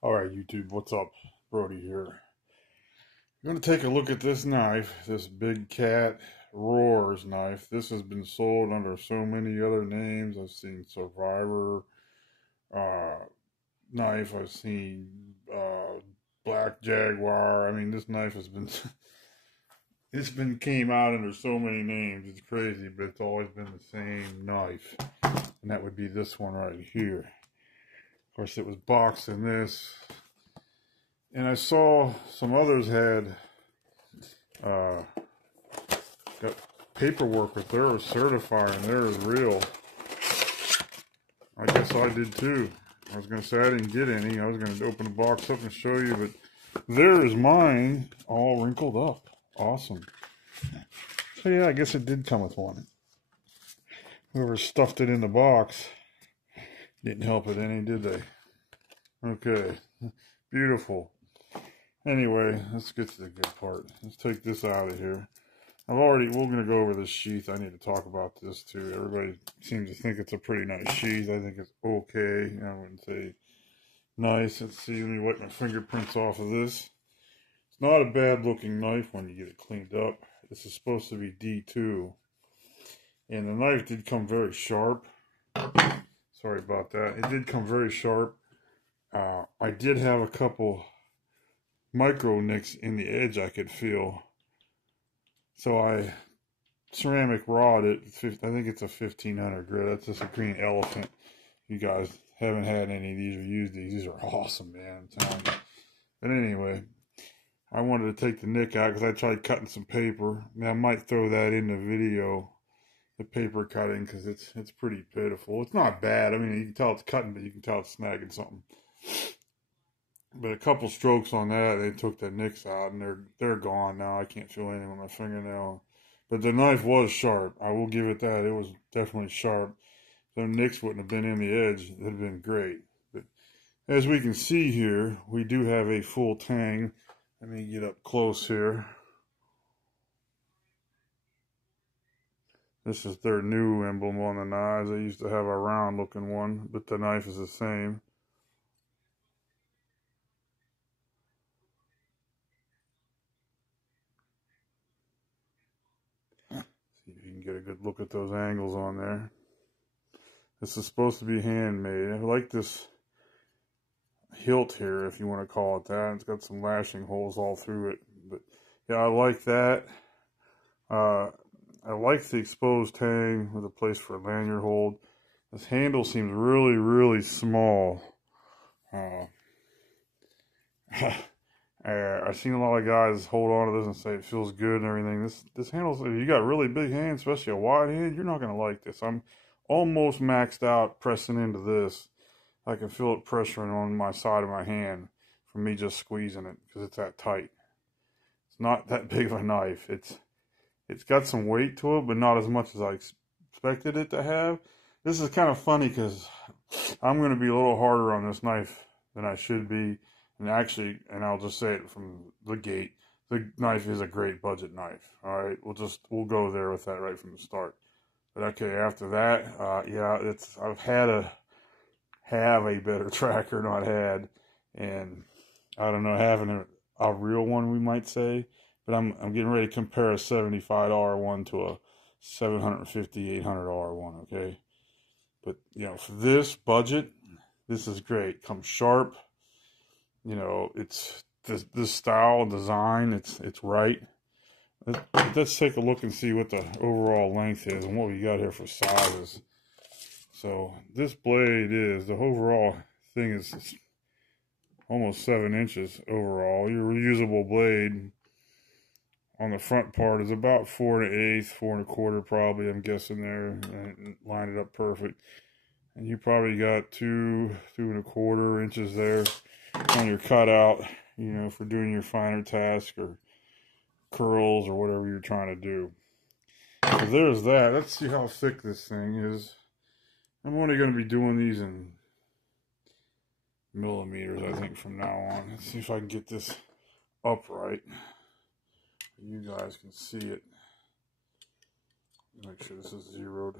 Alright, YouTube, what's up? Brody here. I'm going to take a look at this knife, this Bigcat Roars knife. This has been sold under so many other names. I've seen Survivor uh, knife, I've seen Black Jaguar. I mean, this knife has been, it's been came out under so many names. It's crazy, but it's always been the same knife. And that would be this one right here. Of course, it was boxed in this. And I saw some others had got paperwork with theirs certifying theirs real. I guess I did too. I was going to say I didn't get any. I was going to open the box up and show you, but there is mine all wrinkled up. Awesome. So yeah, I guess it did come with one. Whoever stuffed it in the box didn't help it any, did they? Okay. Beautiful. Anyway, let's get to the good part. Let's take this out of here. we're going to go over this sheath. I need to talk about this too. Everybody seems to think it's a pretty nice sheath. I think it's okay. I wouldn't say nice. Let's see, let me wipe my fingerprints off of this. It's not a bad looking knife when you get it cleaned up. This is supposed to be D2. And the knife did come very sharp. Sorry about that. It did come very sharp. I did have a couple micro nicks in the edge I could feel. So I ceramic rod it. I think it's a 1500 grit. That's just a green elephant. You guys haven't had any of these or used these. These are awesome, man. I'm telling you. But anyway, I wanted to take the nick out because I tried cutting some paper. Now, I might throw that in the video, the paper cutting, because it's pretty pitiful. It's not bad. I mean, you can tell it's cutting, but you can tell it's snagging something. But a couple strokes on that, they took the nicks out, and they're gone now. I can't feel anything with my fingernail. But the knife was sharp. I will give it that. It was definitely sharp. The nicks wouldn't have been in the edge. It would have been great. But as we can see here, we do have a full tang. Let me get up close here. This is their new emblem on the knives. They used to have a round looking one, but the knife is the same. See if you can get a good look at those angles on there. This is supposed to be handmade. I like this hilt here, if you want to call it that. It's got some lashing holes all through it. But yeah, I like that. I like the exposed tang with a place for a lanyard hold. This handle seems really, really small. I've seen a lot of guys hold on to this and say it feels good and everything. This handle, if you got really big hands, especially a wide hand, you're not going to like this. I'm almost maxed out pressing into this. I can feel it pressuring on my side of my hand from me just squeezing it because it's that tight. It's not that big of a knife. It's got some weight to it, but not as much as I expected it to have. This is kind of funny because I'm going to be a little harder on this knife than I should be. And actually, and I'll just say it from the gate, the knife is a great budget knife. All right, we'll go there with that right from the start. But okay, after that, yeah, I've had to have a better tracker, not had, and I don't know, having a real one, we might say. But I'm getting ready to compare a $75 one to a $750, $800 one. Okay, but you know, for this budget, this is great. Comes sharp. You know, it's this style and design. It's right. Let's take a look and see what the overall length is and what we got here for sizes. So this blade is, the overall thing is almost 7 inches overall. Your reusable blade on the front part is about 4 1/8, 4 1/4 probably, I'm guessing there, and line it up perfect. And you probably got 2 1/4 inches there on your cutout, you know, for doing your finer task or curls or whatever you're trying to do. So there's that. Let's see how thick this thing is. I'm only going to be doing these in millimeters, I think, from now on. Let's see if I can get this upright. You guys can see it. Make sure this is zeroed.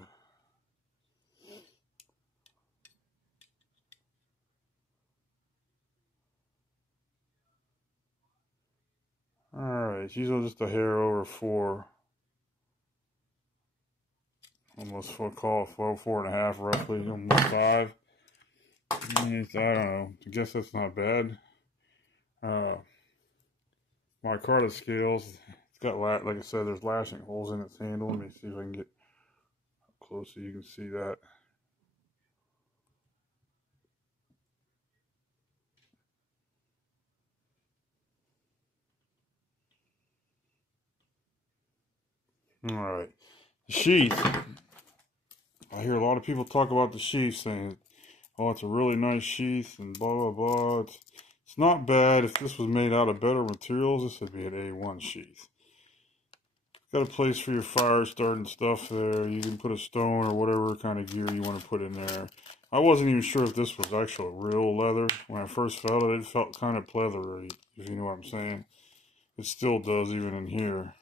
she's just a hair over 4. Almost call it 4.5 roughly, almost 5. I don't know. I guess that's not bad. My Carta scales, it's got, like I said, there's lashing holes in its handle. Let me see if I can get close so you can see that. Alright. The sheath. I hear a lot of people talk about the sheath saying, oh, it's a really nice sheath and blah, blah, blah. It's not bad. If this was made out of better materials, this would be an A1 sheath. Got a place for your fire starting stuff there. You can put a stone or whatever kind of gear you want to put in there. I wasn't even sure if this was actual real leather. When I first felt it, it felt kind of pleathery, if you know what I'm saying. It still does even in here.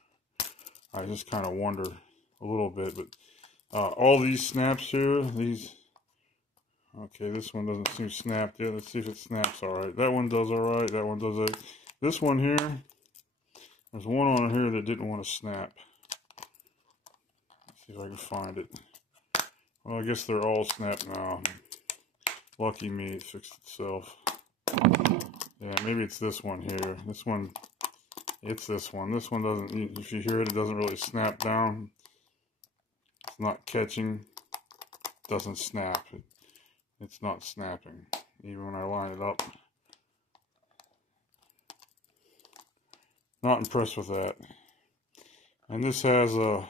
I just kind of wonder a little bit. But all these snaps here, these... Okay, this one doesn't seem snapped yet. Let's see if it snaps all right. That one does all right. That one does it. This one here, there's one on here that didn't want to snap. Let's see if I can find it. Well, I guess they're all snapped now. Lucky me, it fixed itself. Yeah, maybe it's this one here. This one, it's this one. This one doesn't, if you hear it, it doesn't really snap down. It's not catching. It doesn't snap. It's not snapping, even when I line it up. Not impressed with that. And this has a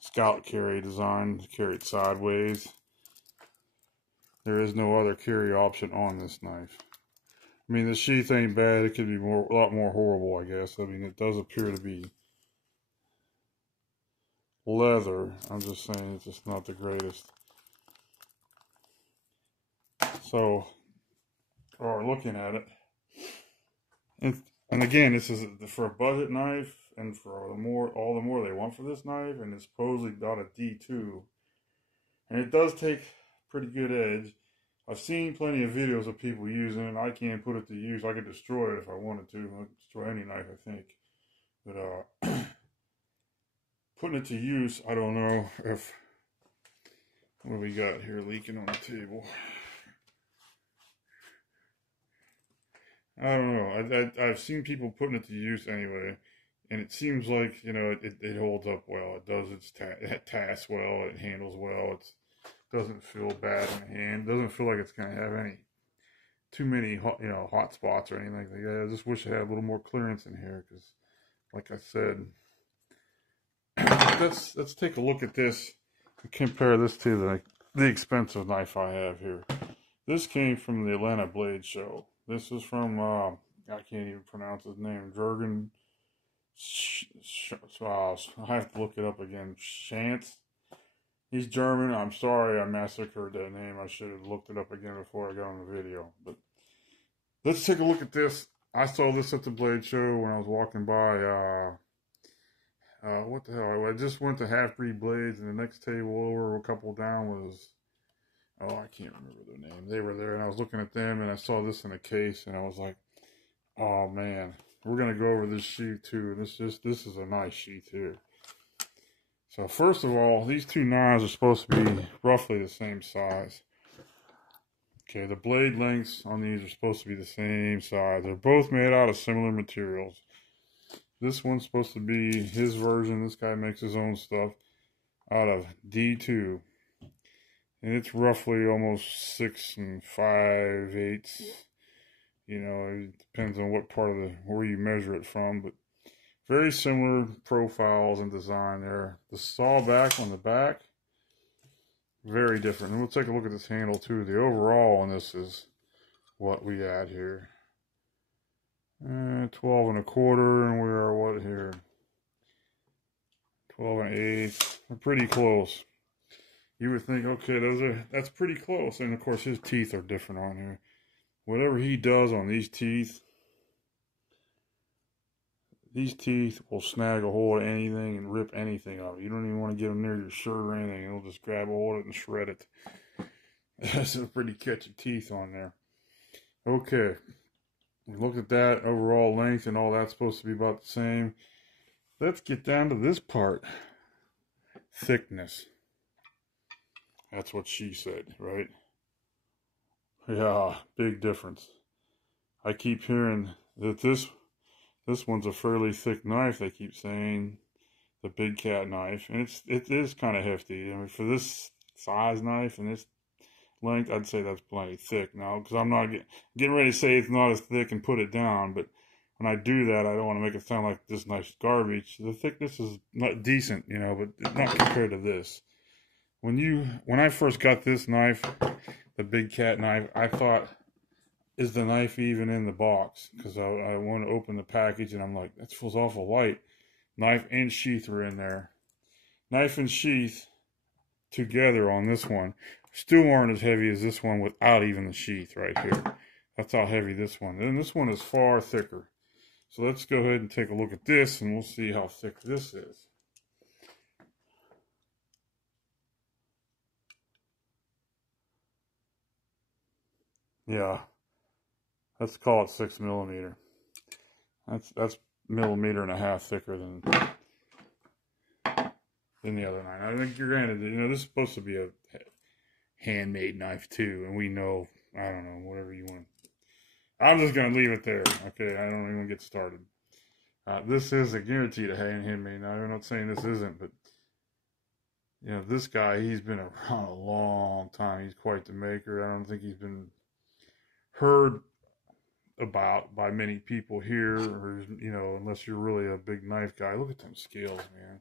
scalp carry design, carried sideways. There is no other carry option on this knife. I mean, the sheath ain't bad. It could be a lot more horrible, I guess. I mean, it does appear to be leather. I'm just saying it's just not the greatest. So, or looking at it, and again, this is for a budget knife, and for all the more they want for this knife, and it's supposedly got a D2, and it does take pretty good edge. I've seen plenty of videos of people using it. I can't put it to use. I could destroy it if I wanted to. I could destroy any knife, I think. But putting it to use, I don't know if... What do we got here leaking on the table? I don't know. I've seen people putting it to use anyway, and it seems like, you know, it holds up well. It does its task well. It handles well. It doesn't feel bad in the hand. Doesn't feel like it's gonna have too many hot spots or anything like that. I just wish it had a little more clearance in here, because, like I said, let's take a look at this and compare this to the expensive knife I have here. This came from the Atlanta Blade Show. This is from, I can't even pronounce his name, Jurgen, I have to look it up again, Schantz. He's German. I'm sorry I massacred that name. I should have looked it up again before I got on the video. But let's take a look at this. I saw this at the Blade Show when I was walking by, what the hell, I just went to Half Breed Blades, and the next table over, a couple down, was... Oh, I can't remember their name. They were there, and I was looking at them, and I saw this in a case, and I was like, oh, man. We're going to go over this sheath, too. This is a nice sheath here. So, first of all, these two knives are supposed to be roughly the same size. Okay, the blade lengths on these are supposed to be the same size. They're both made out of similar materials. This one's supposed to be his version. This guy makes his own stuff out of D2. And it's roughly almost 6 5/8. You know, it depends on what part of where you measure it from, but very similar profiles and design there. The saw back on the back, very different. And we'll take a look at this handle too. The overall on this is what we add here. 12 1/4, and we are what here? 12 1/8. We're pretty close. You would think, okay, that's pretty close. And of course, his teeth are different on here. Whatever he does on these teeth will snag a hold of anything and rip anything up. You don't even want to get them near your shirt or anything. It'll just grab a hold of it and shred it. That's some pretty catchy teeth on there. Okay. We looked at that overall length and all that's supposed to be about the same. Let's get down to this part. Thickness. That's what she said, right? Yeah, big difference. I keep hearing that this one's a fairly thick knife. They keep saying the Bigcat knife, and it is kind of hefty. I mean, for this size knife and this length, I'd say that's plenty thick now, because I'm not getting ready to say it's not as thick and put it down, but when I do that, I don't want to make it sound like this knife's garbage. The thickness is not decent, you know, but not compared to this. When I first got this knife, the Bigcat knife, I thought, is the knife even in the box? Because I want to open the package and I'm like, that feels awful light. Knife and sheath are in there. Knife and sheath together on this one still aren't as heavy as this one without even the sheath right here. That's how heavy this one is. And this one is far thicker. So let's go ahead and take a look at this and we'll see how thick this is. Yeah, let's call it 6mm. That's millimeter and a half thicker than the other knife. I think you're granted, you know, this is supposed to be a handmade knife too, and we know, I don't know, whatever you want. I'm just gonna leave it there. Okay, I don't even get started. This is a guaranteed a handmade knife. I'm not saying this isn't, but you know, this guy, he's been around a long time. He's quite the maker. I don't think he's been heard about by many people here, or you know, unless you're really a big knife guy. Look at them scales, man.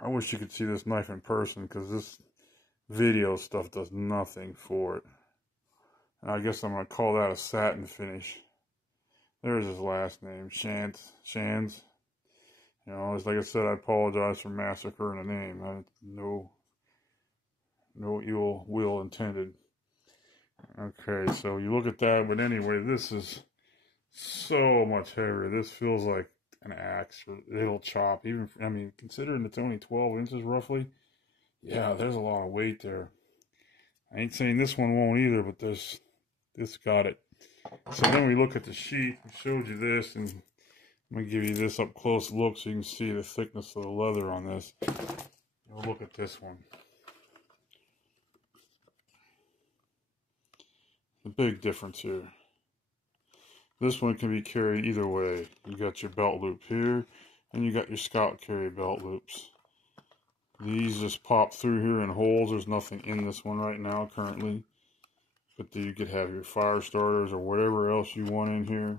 I wish you could see this knife in person, because this video stuff does nothing for it. And I guess I'm going to call that a satin finish. There's his last name, Shands. You know, like I said, I apologize for massacring a name. No ill will intended. Okay, so you look at that, but anyway, this is so much heavier. This feels like an axe. It'll chop. Even, I mean, considering it's only 12 inches roughly, yeah, there's a lot of weight there. I ain't saying this one won't either, but this got it. So then we look at the sheath. I showed you this, and I'm going to give you this up close look so you can see the thickness of the leather on this. We'll look at this one. The big difference here. This one can be carried either way. You got your belt loop here, and you got your scout carry belt loops. These just pop through here in holes. There's nothing in this one right now currently. But you could have your fire starters or whatever else you want in here.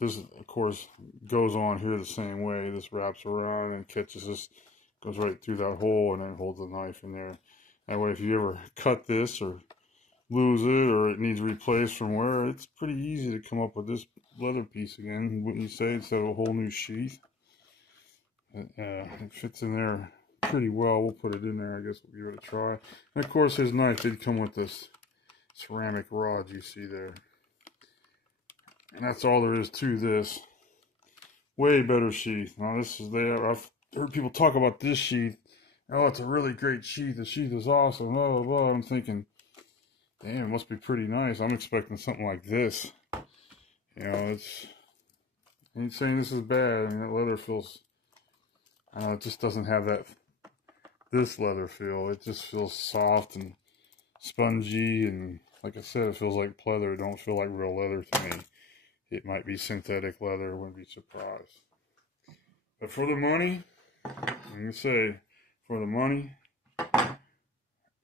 This, of course, goes on here the same way. This wraps around and catches this, goes right through that hole, and then holds the knife in there. That way, if you ever cut this or lose it, or it needs replaced from where, it's pretty easy to come up with this leather piece again, wouldn't you say, instead of a whole new sheath. It fits in there pretty well. We'll put it in there. I guess we'll give it a try. And of course, his knife did come with this ceramic rod you see there. And that's all there is to this. Way better sheath. Now this is there. I've heard people talk about this sheath. Oh, it's a really great sheath. The sheath is awesome. Blah, blah, blah. I'm thinking, damn, it must be pretty nice. I'm expecting something like this. You know, I ain't saying this is bad. I mean, that leather feels, it just doesn't have this leather feel. It just feels soft and spongy, and like I said, it feels like pleather. It don't feel like real leather to me. It might be synthetic leather. I wouldn't be surprised. But for the money, I'm going to say, for the money,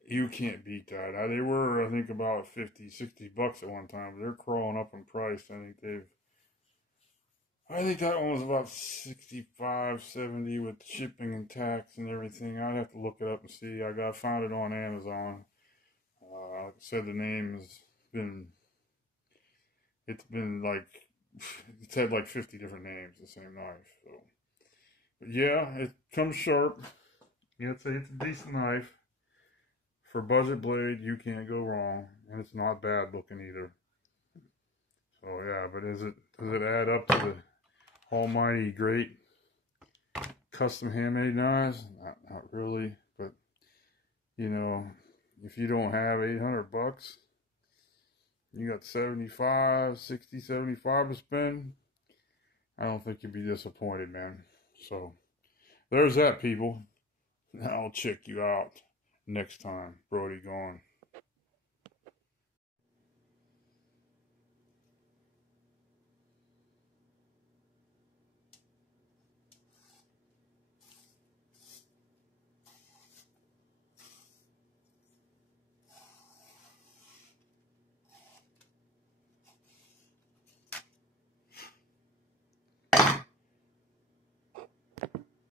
you can't beat that. They were, I think, about 50, 60 bucks at one time, but they're crawling up in price. I think that one was about 65, 70 with shipping and tax and everything. I'd have to look it up and see. I found it on Amazon. Like I said, the name has been, it's had like 50 different names, the same knife. So, but yeah, it comes sharp. Yeah, it's a decent knife. For budget blade, you can't go wrong, and it's not bad looking either. So yeah, but does it add up to the almighty great custom handmade knives? Not really, but you know, if you don't have 800 bucks, you got 75, 60, 75 to spend, I don't think you'd be disappointed, man. So there's that, people. I'll check you out next time. Brody gone.